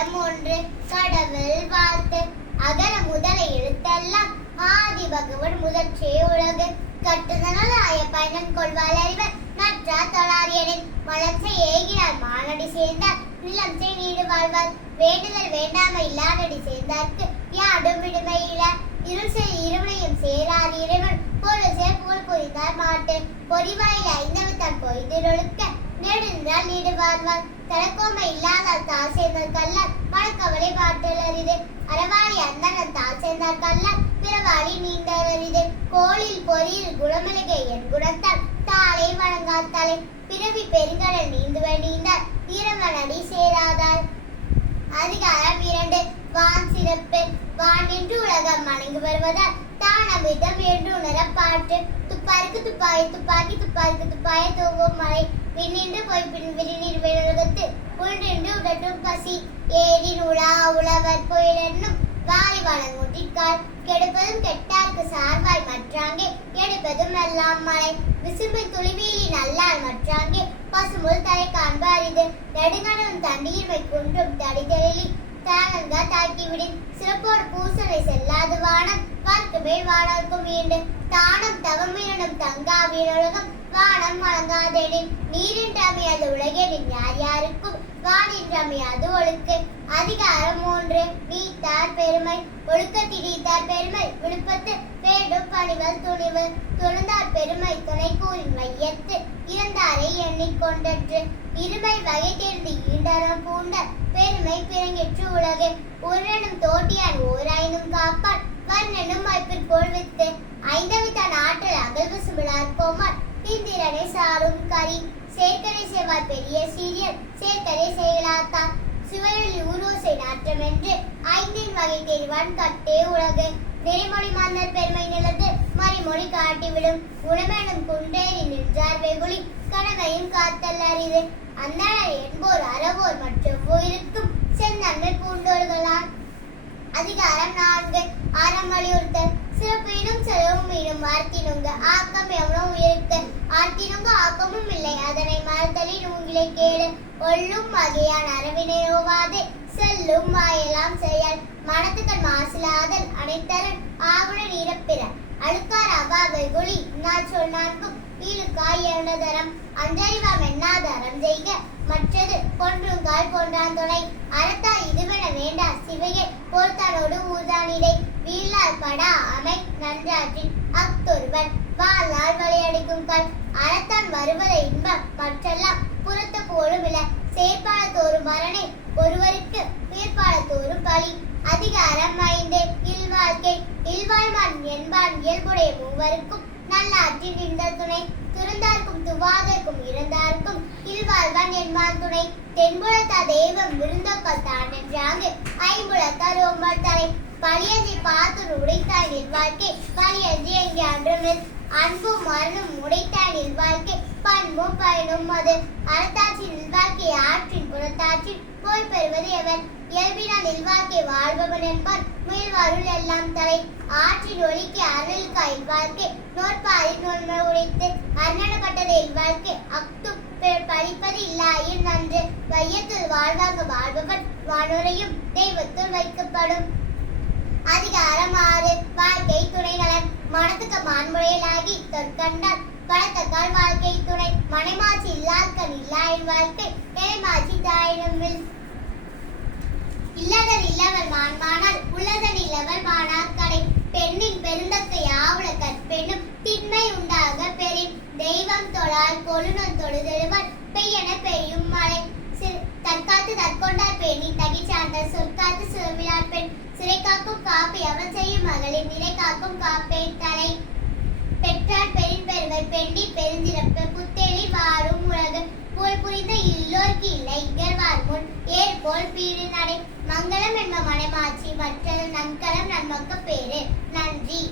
அதிகாரம் ஒன்று கடவுள் வாழ்த்து. அகர முதல எழுத்தெல்லாம் ஆதி பகவன் முதற்றே உலகு கட்டுதனால் ஆய பயணம் கொள்வாள் அறிவர். நற்றா தொழாரியனின் வளர்ச்சி ஏகிறார் மானடி சேர்ந்தார். நிலம் செய் நீடு வாழ்வார். வேண்டுதல் வேண்டாம இல்லாதடி சேர்ந்தார்க்கு யாடும் விடுமை இல இருள் செய் இருவனையும் சேரார் இறைவன். பொருள் சேர் புகழ் புரிந்தார் மாட்டு. பொறிவாயில் ஐந்தவு தன் பொய்திருளுக்க நெடுந்தால் நீடு வாழ்வார். தலக்கோமை இல்லாதால் தாழ் சேர்ந்தார் கல்லார் மனக்கவலை பாட்டல் அறவாளி அந்தனன் தாழ் கல்லர் பிறவாளி நீந்தார் அரிது. கோளில் பொறியில் குணமிளகை என் குணத்தால் தாளை வணங்காத்தாலே பிறவி பெருங்கடல் நீந்துவ நீந்தார். ஈரவனடி சேராதார். அதிகாரம் இரண்டு. வான் சிறப்பு வான் என்று உலகம் வணங்கி வருவதால். தான் அமிர்தம் என்று உணர பாட்டு துப்பாருக்கு துப்பாய் துப்பாக்கி துப்பாருக்கு துப்பாய தூவும் மழை. விண்ணின்று போய் பின் உள்நின்று பசி ஏரின் உலா உழவர் புயலென்னும் வாரி வழங்குட்டிக்கால் கெடுப்பதும் கெட்டார்க்கு சார்பாய் மற்றாங்கே எடுப்பதும் எல்லாம் மலை விசும்பு துளிவீலி நல்லால் மற்றாங்கே பசுமுள் தலை காண்ப அரிது நெடுங்கடவும் தண்ணீர்மை குன்றும் தடிதெழி தானங்கா தாக்கிவிடின். சிறப்போடு பூசனை செல்லாது வானம் பார்க்கு மேல் வானார்க்கும் ஈண்டு. தானம் தவமீரனும் தங்கா வீரழகம் வானம் வழங்காதெனின். நீரின் அமையாது உலகெனின். யார் யாருக்கும் வானின் அமையாது ஒழுக்கு. அதிகாரம் மூன்று நீத்தார் பெருமை ஒழுக்கத்தி பெருமை விழுப்பத்து பேடும் பணிகள் துணிவு. துறந்தார் பெருமை துணை கூறின் மையத்து. இறந்தாரை எண்ணிக்கொண்டற்று இருமை வகை தேர்ந்து ஈண்டரம் பூண்ட பெருமை பிறங்கிற்று உலகு. ஒருவனும் தோட்டியான் ஓராயினும் காப்பான். வர்ணனும் வைப்பிற்கோள் வித்து. தன் ஆற்றல் அகழ்வு சுமிழார் கோமார் இந்திரனை சாரும் கரி. சேர்க்கரை செய்வார் பெரிய சீரியல். சேர்க்கரை செயலாத்தார். சிவரில் ஊரோசை நாற்றம் என்று ஐந்தின் வகை தெரிவான் கட்டே உலகு. நெறிமொழி மன்னர் பெருமை நிலத்து மறைமொழி காட்டிவிடும். குணமெனும் குண்டேறி நின்றார் வெகுளி கனவையும் காத்தல் அறிது அந்தனர் என்போர் அறவோர் மற்றும் உயிருக்கும் செந்நன்மை பூண்டோர்களான் அதிகாரம் நான்கு. அறம் வலியுறுத்தல் சிறப்பீனும் செலவும் மீனும் வார்த்தினுங்க ஆக்கம் எவனும் உயிருக்கு ஆர்த்தினுங்க ஆக்கமும் இல்லை. அதனை மறுத்தலின் உங்களை கேடு. ஒள்ளும் வகையான அரவினை செல்லும் வாயெல்லாம் செயல் மனத்துக்கள் மாசிலாதல் அனைத்தரன். ஆகுடன் இறப்பிற அழுக்கார் அவா குழி நான் சொன்னார்க்கும் வீழுக்காய் இறந்ததரம் அஞ்சறிவாம் எண்ணாதரம் செய்க. மற்றது கொன்றுங்கால் கொன்றான் துணை அறத்தா இதுவென வேண்டா சிவையை. போர்த்தானோடு ஊர்தானிடை. வீழால் படா அமை நன்றாற்றின் அத்தொருவன். வாழ்நாள் வழியடிக்கும் கண். அறத்தான் வருவத இன்பம். மற்றெல்லாம் புறத்து போலும் இல்லை. செயற்பாட தோறும் மரணை ஒருவருக்கு உயிர்ப்பாட தோறும் பலி அதிகாரம் ஐந்து இல்வாழ்க்கை. இல்வாழ்வான் என்பான் இயல்புடைய மூவருக்கும் நல்லாற்றின் இந்த துணை. துறந்தார்க்கும் துவாதர்க்கும் இறந்தார்க்கும் இல்வாழ்வான் என்பான் துணை. தென்புலத்தா தெய்வம் விருந்தோக்கள் தான் என்றாங்கு. ஐம்புலத்தார் ஒம்பர் பழியஞ்சி பார்த்து உடைத்தாய் நில்வாழ்க்கை பழியஞ்சி எங்கே அன்றுமில் அன்பும் மரணம் உடைத்தாய் நில்வாழ்க்கை பண்பும் பயனும் அது. அறத்தாட்சி நில்வாழ்க்கை ஆற்றின் புறத்தாற்றின் போய் பெறுவது எவன்? இயல்பினால் நில்வாழ்க்கை வாழ்பவன் என்பான். முயல்வாருள் எல்லாம் தலை. ஆற்றின் ஒளிக்கு அருளுக்கு இல்வாழ்க்கை நோற்பாரின் நோன்ப உடைத்து அர்ணனப்பட்டது இல்வாழ்க்கை அக்து படிப்பது இல்லாயின் நன்று வையத்தில் வாழ்வாக வாழ்பவன். வானுரையும் தெய்வத்துள் வைக்கப்படும். அதிகாரம் ஆறு. வாழ்க்கை துணைகளன் மனத்துக்கு மான்முறையலாகி தொற்கண்டால் பழத்தக்கால் வாழ்க்கை துணை. மனைமாச்சி இல்லாக்கன் இல்லாயின் வாழ்க்கை. ஏமாச்சி தாயினமில் இல்லதன் இல்லவர் மான்மானால் உள்ளதன் இல்லவர் மானார் கடை. பெண்ணின் பெருந்தக்கை ஆவல கற்பெண்ணும் திண்மை உண்டாக பெறின். தெய்வம் தொழால் கொழுநன் தொழுதெழுவன் பெய்யன பெய்யும் தற்காத்து தற்கொண்டார் பெண்ணி தகி சார்ந்தார் சொற்காத்து சிறுமியார் பெண். சிறை காக்கும் காப்பை அவன் செய்யும் மகளிர் நிறை காக்கும் காப்பே தலை பெற்றார் பெரின் பெருவர். பெண்டி பெருந்திறப்பு புத்தேளி வாரும் உலகு. போல் புரிந்த இல்லோர்க்கு இல்லை இகழ்வார் முன். ஏற்போல் பீடு நடை. மங்களம் என்ப மனைமாட்சி. மற்றது நன்கலம் நன்மக்க பேரு நன்றி.